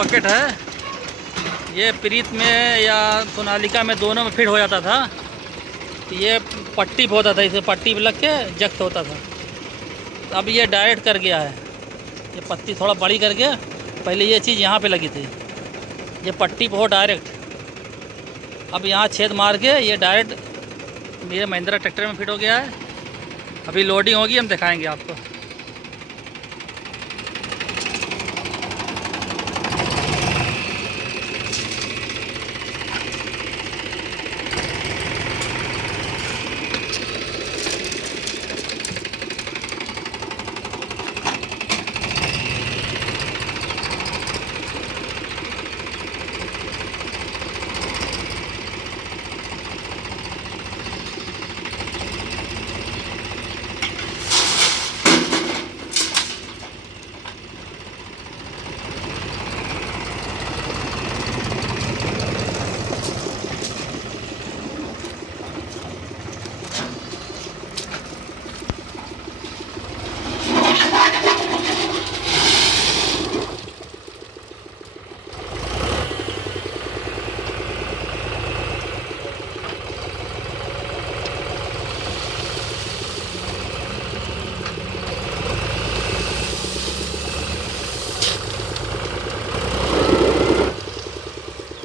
Bucket है। ये प्रीत में या सोनालिका में दोनों में फिट हो जाता था। ये पट्टी पे होता था, इसे पट्टी पे लग के जख्त होता था। अब ये डायरेक्ट कर गया है, ये पत्ती थोड़ा बड़ी करके। पहले ये चीज़ यहाँ पे लगी थी, ये पट्टी पे हो डायरेक्ट। अब यहाँ छेद मार के ये डायरेक्ट मेरे महिंद्रा ट्रैक्टर में फिट हो गया है। अभी लोडिंग होगी, हम दिखाएंगे आपको।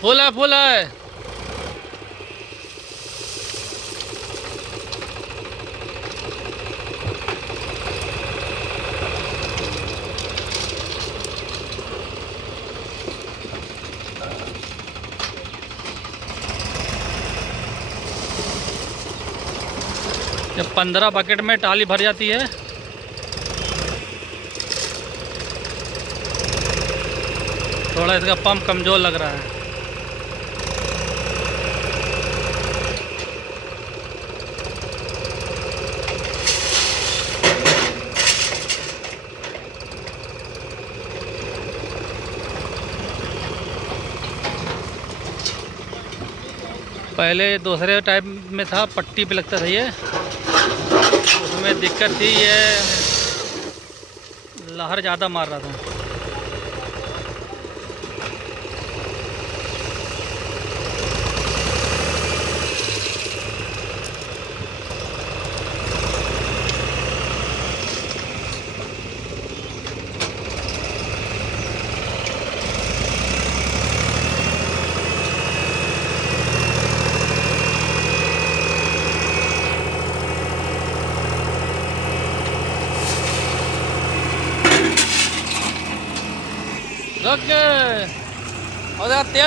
फुल है, फुल है। जब 15 बकेट में टाली भर जाती है, थोड़ा इसका पंप कमज़ोर लग रहा है। पहले दूसरे टाइप में था, पट्टी पे लगता था ये, उसमें दिक्कत थी, ये लहर ज़्यादा मार रहा था। ओके, और तेल